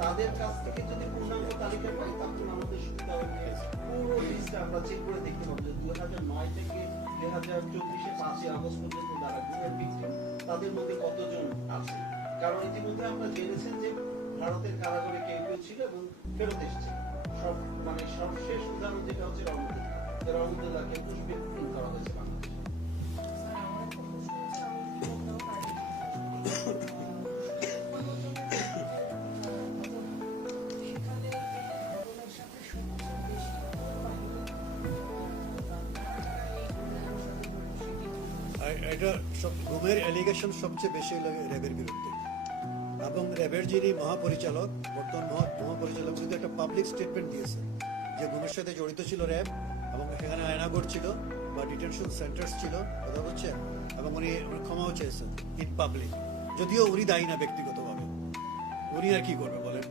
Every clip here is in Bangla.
তাদের কাছ থেকে যদি পূর্ণাঙ্গ তালিকা পাই তখন আমাদের সুবিধা হবে। পুরো লিস্টটা আমরা চেক করে দেখতে পাবো যে 2009 থেকে 2024 5 আগস্ট পর্যন্ত যারা গুমের ভিকটিম তাদের মধ্যে কতজন আছে। কারণ ইতিমধ্যে আমরা জেনেছেন যে ভারতের কারাগারে কেউ কেউ ছিল এবং ফেরত এসেছে। সব মানে সবশেষ উদাহরণ যেটা হচ্ছে রহমতুল্লাহকে পুষ্পিত করা হয়েছে বাংলাদেশে। এটা গুমের অ্যালিগেশন সবচেয়ে বেশি র্যাবের বিরুদ্ধে, এবং র্যাবের যিনি মহাপরিচালক বর্তমান মহাপরিচালক কিন্তু একটা পাবলিক স্টেটমেন্ট দিয়েছে যে গুমের সাথে জড়িত ছিল র্যাব, এবং সেখানে আয়নাগর ছিল বা ডিটেনশন সেন্টার্স ছিল, কথা হচ্ছে, এবং উনি ক্ষমাও চেয়েছেন ইন পাবলিক। যদিও উনি দায়ী না ব্যক্তিগতভাবে, উনি আর কি করবে বলেন।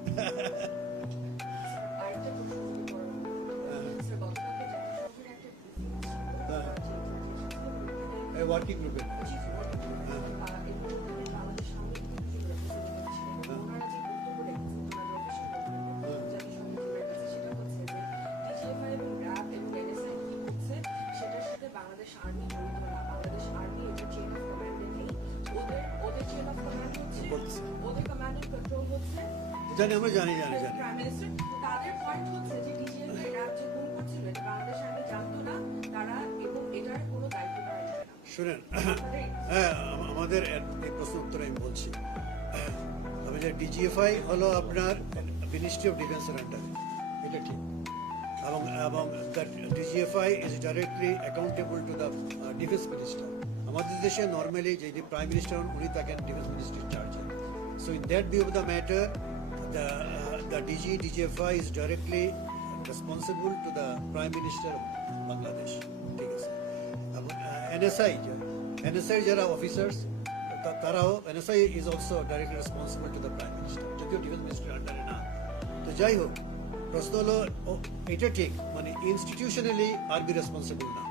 ওয়ার্কিং গ্রুপে জানি, আমরা জানি জানি জানি তাদের পয়েন্ট হচ্ছে যে ডিজিএফআই র্যাব যে গুম করছিল এটা বাংলাদেশ আর্মি জানতো না, তারা এবং এটার কোনো দায়িত্ব তারা নেবে না। শুনেন, হ্যাঁ আমাদের এই প্রশ্ন উত্তর আমি বলছি। আমি যে ডিজিএফআই হলো আপনার মিনিস্ট্রি অফ ডিফেন্সের আন্ডারে, এটা ঠিক, এবং DGFI is directly accountable to the defence minister. আমাদের দেশে নর্মালি যে প্রাইম মিনিস্টার উনি থাকেন ডিফেন্স মিনিস্ট্রির চার্জে। So in that view of the matter the DGFI is directly responsible to the Prime Minister of Bangladesh. ঠিক আছে, এবং NSI যারা অফিসার্স তারাও, NSI is also directly responsible to the Prime Minister, যদিও ডিফেন্স মিনিস্ট্রির আন্ডারে না। তো যাই হোক, প্রশ্ন হলো এটা ঠিক, মানে ইনস্টিটিউশনালি আরবি রেসপন্সিবল না,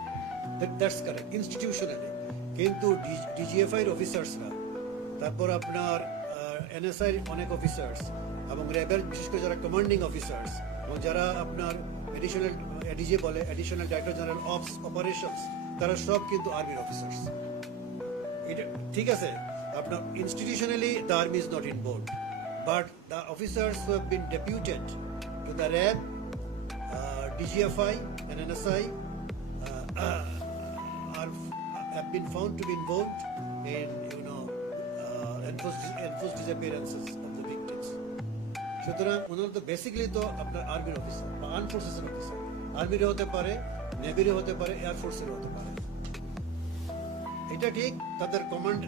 দ্যাটস কারেক্ট ইনস্টিটিউশনালি, কিন্তু ডিজিএফআই এর অফিসার্সরা, তারপর আপনার NSI অনেক অফিসার্স এবং র্যাবের বিশেষ করে যারা কমান্ডিং অফিসার্স এবং যারা আপনার এডিশনাল এডিজি বলে এডিশনাল ডাইরেক্টর জেনারেল অফস অপারেশনস, তারা সব কিন্তু আর্মির অফিসার্স। এটা ঠিক আছে, আপনার institutionally the army is not involved, but the officers who have been deputed to the RAB, DGFI and NSI have been found to be involved in enforced disappearances of the victims. সুতরাং ওনারা তো বেসিক্যালি তো আপনার আর্মির অফিসার বা আর্ম ফোর্সেসের অফিসার, আর্মিরও হতে পারে, নেভিরও হতে পারে, এয়ারফোর্সেরও হতে পারে। এটা ঠিক, তাদের কমান্ড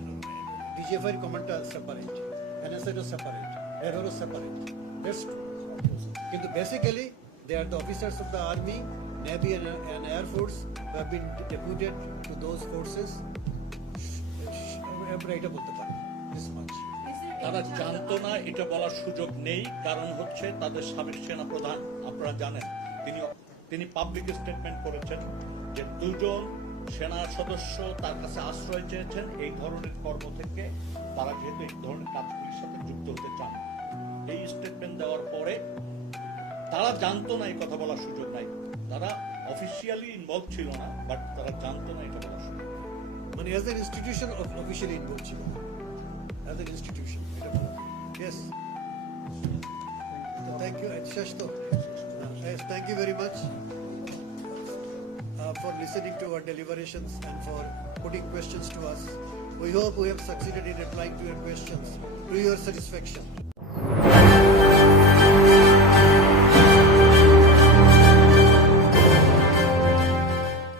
ডিজিএফআই এর কমান্ডটা সেপারেট, এনএসআইও সেপারেট, র্যাবেরও সেপারেট, কিন্তু basically they are the officers of the army, navy and air force who have been deputed to those forces. আমরা এটা বলতে পারি this much. তারা জানতো না এটা বলার সুযোগ নেই, কারণ হচ্ছে তাদের সাবেক সেনা প্রধান, আপনারা জানেন, তিনি পাবলিক স্টেটমেন্ট করেছেন যে 2 জন সেনা সদস্য তার কাছে আশ্রয় চেয়েছেন এই ধরনের কর্ম থেকে, তারা যেহেতু এই ধরনের কাজগুলির সাথে যুক্ত হতে চান। এই স্টেটমেন্ট দেওয়ার পরে তারা জানতো না এই কথা বলার সুযোগ নাই, তারা অফিসিয়ালি ইনভলভ ছিল না, বাট তারা জানতো না এটা বলার সুযোগ, মানে as an institution officially involve ছিল, as an institution. Yes. Thank you. Yes, thank you very much for listening to our deliberations and for putting questions to us. We hope we have succeeded in replying to your questions to your satisfaction.